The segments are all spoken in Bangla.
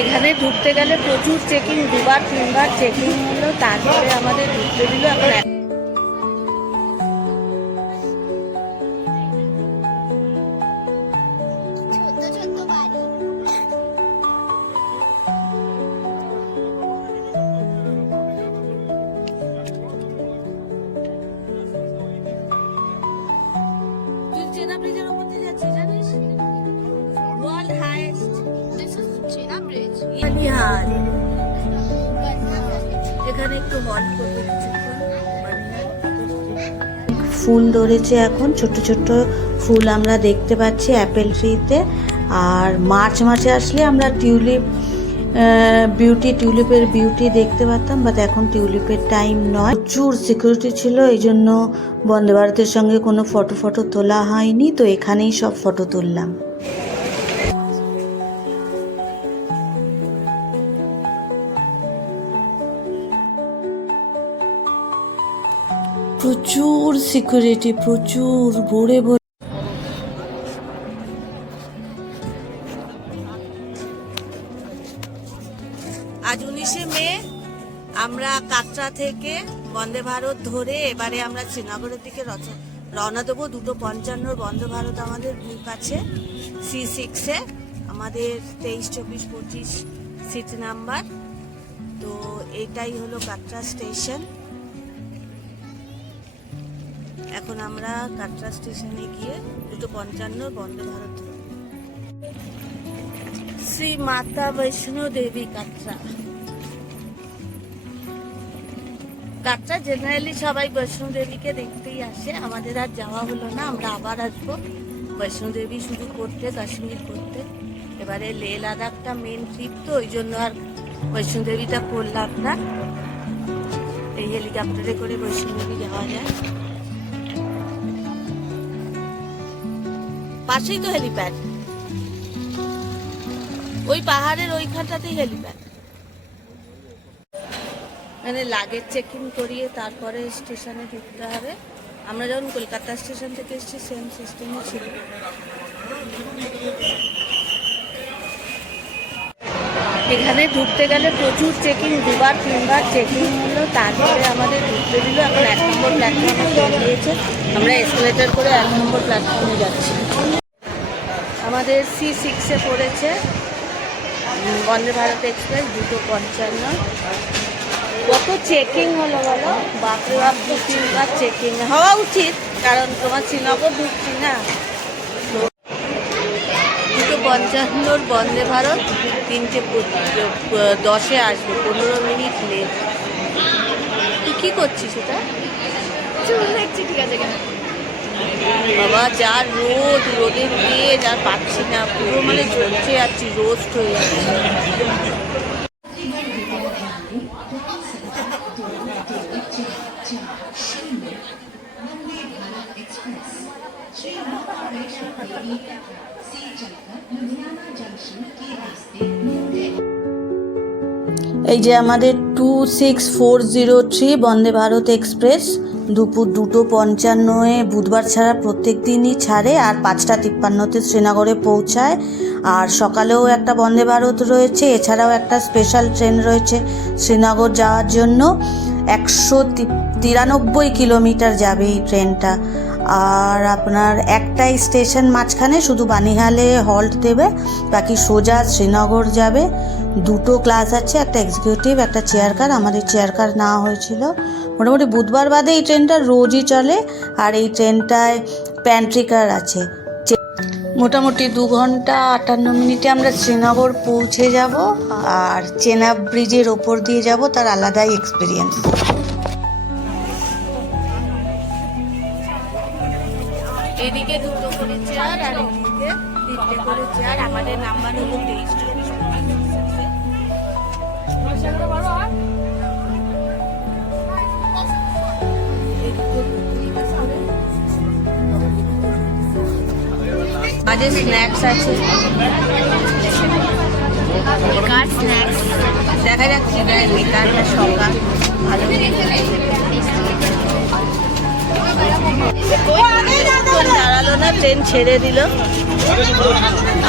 এখানে ঢুকতে গেলে প্রচুর চেকিং, দুবার তিনবার চেকিং হলো, তারপরে আমাদের ঢুকতে দিল। এখন চেনা ব্রিজের উপর দিয়ে যাচ্ছি, জানিস? ওয়ার্ল্ড হাইয়েস্ট এখানে একটু হট করতে ফুল ধরেছে এখন, ছোট ছোট ফুল আমরা দেখতে পাচ্ছি অ্যাপেল ট্রিতে। আর মার্চ মাসে আসলে আমরা টিউলিপের বিউটি দেখতে পারতাম, বাট এখন টিউলিপের টাইম নয়। প্রচুর সিকিউরিটি ছিল, এই জন্য বন্দে ভারতের সঙ্গে কোনো ফটো তোলা হয়নি, তো এখানেই সব ফটো তুললাম। প্রচুর সিকিউরিটি, প্রচুর ভরে ভরে। আজ 19শে মে, আমরা কাটরা থেকে বন্দে ভারত ধরে এবারে আমরা শ্রীনগরের দিকে রওনা দেবো। 2:55 বন্দে ভারত আমাদের বুক আছে C6-এ, আমাদের 23, 24, 25 সিট নাম্বার। তো এটাই হলো কাটরা স্টেশন। এখন আমরা কাটরা স্টেশনে গিয়ে 2:55 বন্দে ভারত। শ্রী মাতা বৈষ্ণো দেবী কাটরা। কাটরা জেনারেলি সবাই বৈষ্ণো দেবীকে দেখতেই আসে, আমাদের আর যাওয়া হলো না, আমরা আবার আসবো বৈষ্ণো দেবী শুরু করতে, কাশ্মীর করতে। এবারে লেহ লাদাখটা মেন ট্রিপ, তো ওই জন্য আর বৈষ্ণো দেবীটা করলাম না। এই হেলিকপ্টারে করে বৈষ্ণো দেবী যাওয়া যায়, পাশেই তো হেলিপ্যাড, ওই পাহাড়ের ওইখানটাতেই হেলিপ্যাড। মানে লাগেজ চেকিং করিয়ে তারপরে স্টেশনে ঢুকতে হবে। আমরা যখন কলকাতা স্টেশন থেকে এসেছি সেম সিস্টেমই ছিল। এখানে ঢুকতে গেলে প্রচুর চেকিং, দুবার তিনবার চেকিং হলো, তারপরে আমাদের ঢুকতে দিল। এখন 1 নম্বর প্ল্যাটফর্মে চলে দিয়েছে, আমরা এসকেলেটর করে 1 নম্বর প্ল্যাটফর্মে যাচ্ছি। আমাদের C6-এ পড়েছে বন্দে ভারত এক্সপ্রেস 2:55। কত চেকিং হলো বলো, বাপরে বাপ, 2-3বার চেকিং হওয়া উচিত, কারণ তোমার শ্রীনগর ঢুকছি না। 2:55 বন্দে ভারত, 3:10-এ আসবে, 15 মিনিট লেট। তুই কি করছিস এটা? দেখছি, ঠিক আছে কেন বাবা, যা রোদের দিয়ে যা পাচ্ছি না, পুরো মানে চলছে যাচ্ছি, রোস্ট হয়ে যাচ্ছে। এই যে আমাদের 26403 বন্দে ভারত এক্সপ্রেস, দুপুর 2:55 বুধবার ছাড়া প্রত্যেক দিনই ছাড়ে, আর 5:53 শ্রীনগরে পৌঁছায়। আর সকালেও একটা বন্দে ভারত রয়েছে, এছাড়াও একটা স্পেশাল ট্রেন রয়েছে শ্রীনগর যাওয়ার জন্য। 193 কিলোমিটার যাবে এই ট্রেনটা। আর আপনার একটাই স্টেশন মাঝখানে, শুধু বানিহালে হল্ট দেবে, বাকি সোজা শ্রীনগর যাবে। 2টো ক্লাস আছে, একটা এক্সিকিউটিভ, একটা চেয়ার কার। আমাদের চেয়ার কার নেওয়া হয়েছিল। মোটামুটি বুধবার বাদে এই ট্রেনটা রোজই চলে, আর এই ট্রেনটায় প্যান্ট্রি কার আছে। মোটামুটি 2 ঘন্টা 58 মিনিটে আমরা শ্রীনগর পৌঁছে যাব, আর চেনাব ব্রিজের ওপর দিয়ে যাব, তার আলাদাই এক্সপিরিয়েন্স। এদিকে 2টো করে চেয়ার আর এদিকে 3টে করে চেয়ার। আমাদের নাম্বার হলো 23, 24, 25। আজকে স্ন্যাক্স আছে, বেকার স্ন্যাক্স দেখা যাচ্ছে, বেকারটা সকাল ভালো। কিছুক্ষণ দাঁড়ালো না, ট্রেন ছেড়ে দিল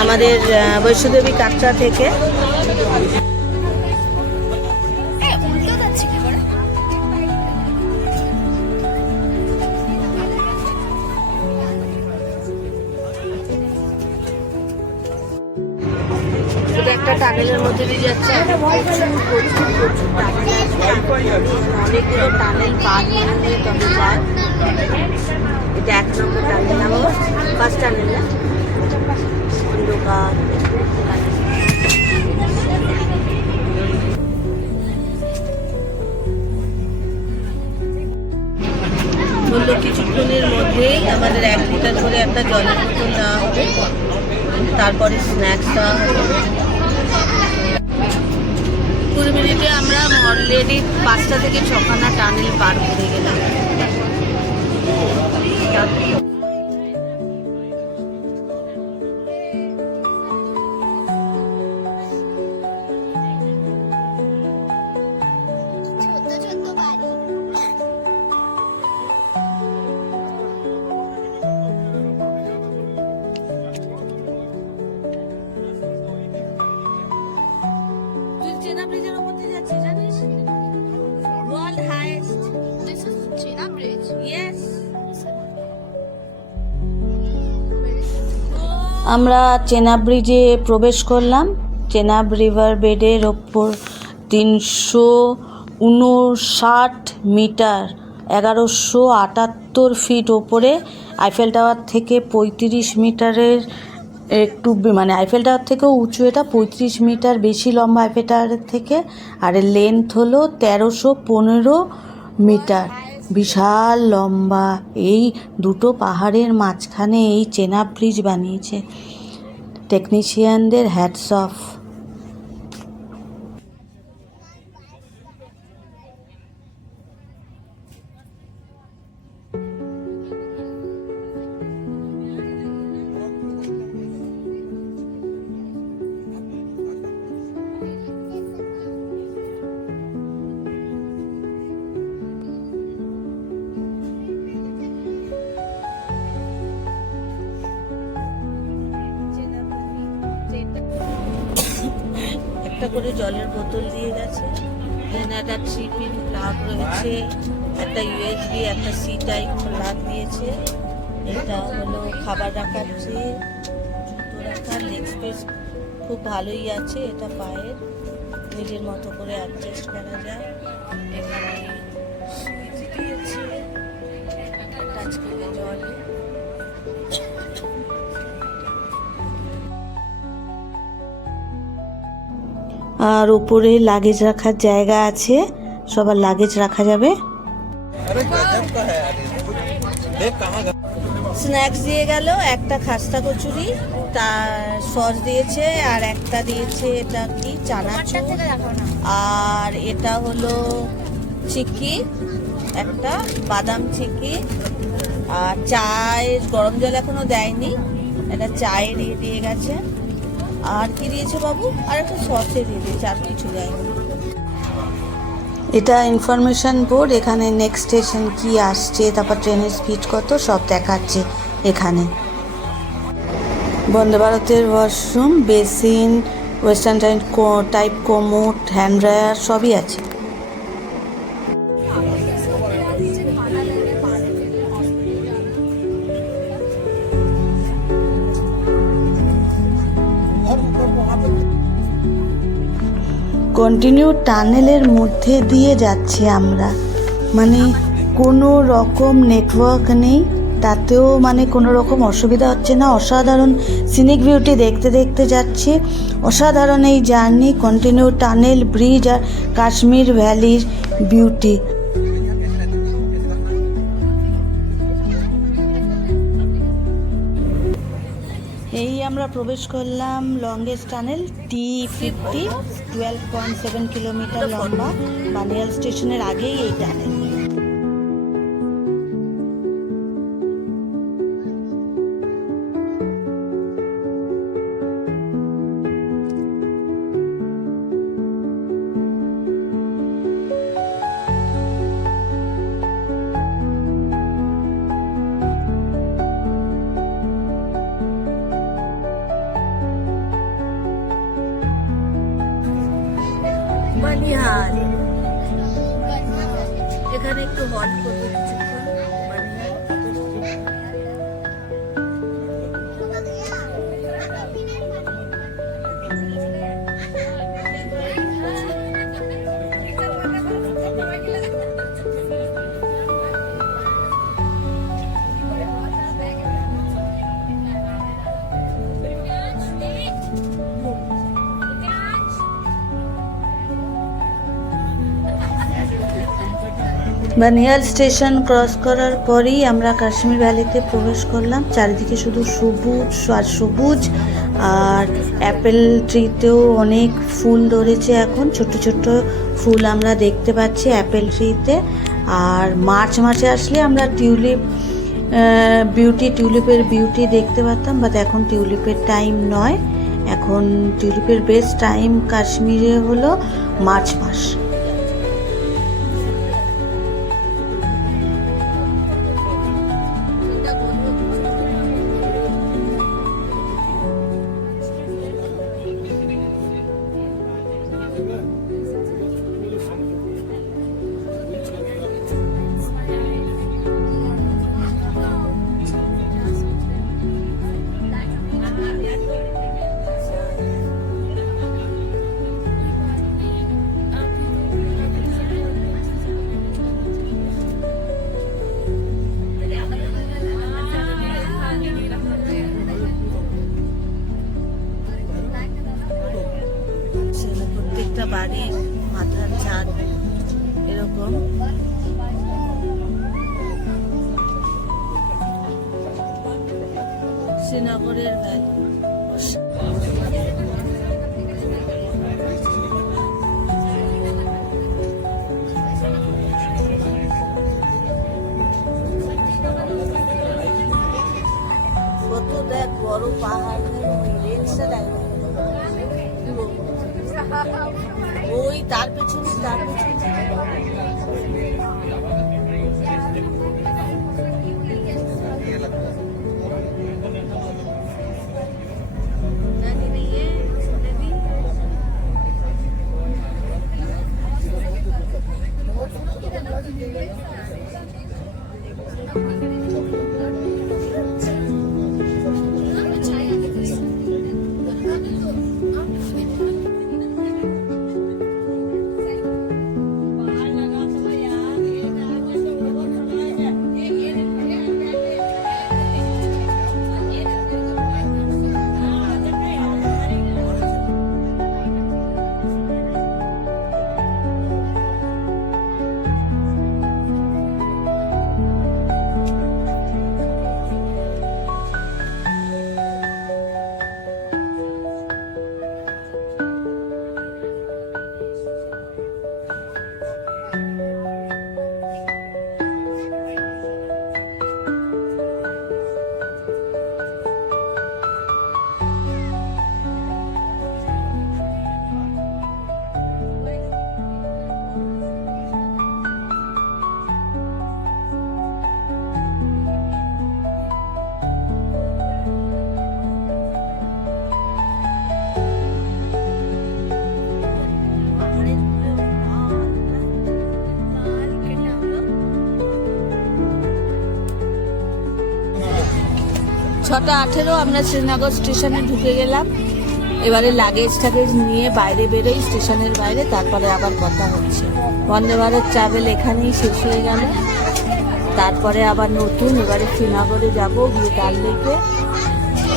আমাদের বৈষ্ণোদেবী কাটরা থেকে। একটা টানেলের মধ্যে দিয়ে যাচ্ছে, অনেকগুলো টানেল পার হয়ে তবে যায়। এটা 1 নম্বর টানেল, আমার ফার্স্ট টানেল না, অন্ধকার। বললো কিছুক্ষণের মধ্যেই আমাদের 1 লিটার করে একটা জলের বোতল দেওয়া হবে, তারপরে স্ন্যাক্স দেওয়া হবে। 20 মিনিটে আমরা অলরেডি 5টা থেকে 6খানা টানেল পার করে গেলাম। আমরা চেনাব ব্রিজে প্রবেশ করলাম। চেনাব রিভার বেডের ওপর 359 মিটার 1178 ফিট ওপরে আইফেল টাওয়ার থেকে 35 মিটারের একটু মানে আইফেল টাওয়ার থেকেও উঁচু, এটা 35 মিটার বেশি লম্বা আইফেল টাওয়ারের থেকে। আর এর লেন্থ হলো 1315 মিটার, বিশাল লম্বা। এই দুটো পাহাড়ের মাঝখানে এই চেনাব ব্রিজ বানিয়েছে, টেকনিশিয়ানদের হ্যাটস অফ। একটা করে জলের বোতল দিয়ে গেছে, এখানে একটা 3 পিন প্লাগ রয়েছে, একটা ইউএসবি, একটা সি টাইপ প্লাগ দিয়েছে। এটা হলো খাবার রাখার চেয়ে জুতো রাখার লেগ স্পেস খুব ভালোই আছে। এটা পায়ের নিজের মতো করে অ্যাডজাস্ট করা যায়। এখানে সুইচ দিয়েছে, টাচ করে জল। আর উপরে লাগেজ রাখার জায়গা আছে, সবার লাগেজ রাখা যাবে। স্ন্যাক্স দিয়ে গেল, একটা খাস্তা কচুরি, তার সস দিয়েছে, আর একটা দিয়েছে এটা কি চানাচুর, আর এটা হলো চিক্কি, একটা বাদাম চিক্কি, আর চায়ের গরম জল এখনো দেয়নি, এটা চায়ের দিয়ে গেছে। আর কি দিয়েছে বাবু? আর একটা সসে দিয়ে দিয়েছে, আর কিছু দেয়নি। এটা ইনফরমেশন বোর্ড, এখানে নেক্সট স্টেশন কি আসছে, তারপর ট্রেনের স্পিড কত সব দেখাচ্ছে এখানে। বন্দে ভারতের washroom, basin, western type commode, hand dryer সবই আছে। কন্টিনিউ টানেলের মধ্যে দিয়ে যাচ্ছি আমরা, মানে কোনো রকম নেটওয়ার্ক নেই, তাতেও মানে কোনো রকম অসুবিধা হচ্ছে না। অসাধারণ সিনিক বিউটি দেখতে দেখতে যাচ্ছি, অসাধারণ এই জার্নি। কন্টিনিউ টানেল, ব্রিজ আর কাশ্মীর ভ্যালির বিউটি। এই আমরা প্রবেশ করলাম লংগেস্ট টানেল T50, 12.7 কিলোমিটার লম্বা। বানিয়াল স্টেশনের আগেই এই টানেল। বানিহাল, এখানে একটু হট করবো কিছুক্ষণ। বানিহাল স্টেশন ক্রস করার পরেই আমরা কাশ্মীর ভ্যালিতে প্রবেশ করলাম। চারিদিকে শুধু সবুজ আর সবুজ, আর অ্যাপেল ট্রিতেও অনেক ফুল ধরেছে এখন, ছোট ছোট ফুল আমরা দেখতে পাচ্ছি অ্যাপেল ট্রিতে। আর মার্চ মাসে আসলে আমরা টিউলিপের বিউটি দেখতে পারতাম, বাট এখন টিউলিপের টাইম নয়। এখন টিউলিপের বেস্ট টাইম কাশ্মীরে হলো মার্চ মাস। প্রত্যেকটা বাড়ির মাথার ছাদ এরকম। শ্রীনগরের ভ্যালি। কত দেখ বড় পাহাড়, রেঞ্জটা দেখ, ওই তার পেছনে ছটা 18 আমরা শ্রীনগর স্টেশনে ঢুকে গেলাম। এবারে লাগেজ টাগেজ নিয়ে বাইরে বেরোই, স্টেশনের বাইরে, তারপরে আবার কথা হচ্ছে। বন্দে ভারত ট্রাভেল এখানেই শেষ হয়ে গেল, তারপরে আবার নতুন এবারে শ্রীনগরে যাব, গিয়ে ডাল লেকে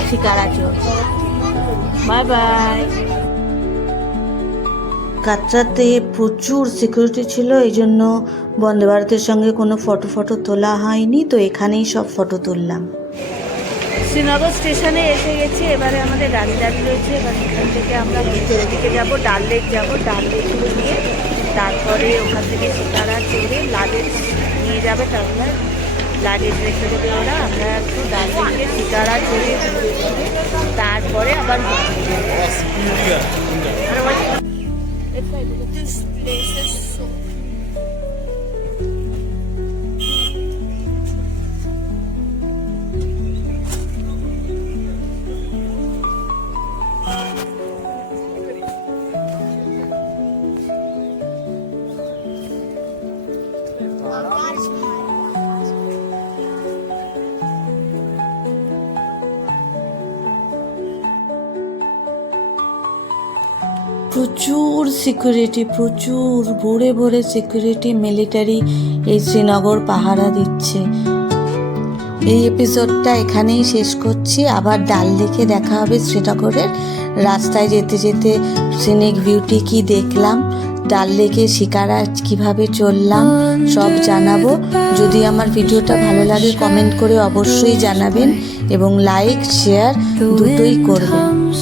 শিকারা চল। Bye bye. কাটরাতে প্রচুর সিকিউরিটি ছিল, এই জন্য বন্দে ভারতের সঙ্গে কোনো ফটো তোলা হয়নি, তো এখানেই সব ফটো তুললাম। শ্রীনগর স্টেশনে এসে গেছি, এবারে আমাদের গাড়ি রয়েছে। এবার এখান থেকে আমরা ভিতরের দিকে যাবো, ডাল লেক যাবো। ডাল লেক গিয়ে তারপরে ওখান থেকে শিকারা চড়ে লাগেজ নিয়ে যাবে, তাহলে লাগেজ রেখে দেবে ওরা। আমরা একটু ডাল লেকে শিকারা চড়ে তারপরে আবার প্রচুর সিকিউরিটি, প্রচুর ভোরে ভোরে সিকিউরিটি, মিলিটারি এই শ্রীনগর পাহারা দিচ্ছে। এই এপিসোডটা এখানেই শেষ করছি। আবার ডাল লেকে দেখা হবে শ্রীনগরের। রাস্তায় যেতে যেতে সিনিক বিউটি কি দেখলাম, ডাল লেকে শিকারা কিভাবে চললাম সব জানাবো। যদি আমার ভিডিওটা ভালো লাগে কমেন্ট করে অবশ্যই জানাবেন এবং লাইক শেয়ার দুটোই করবেন।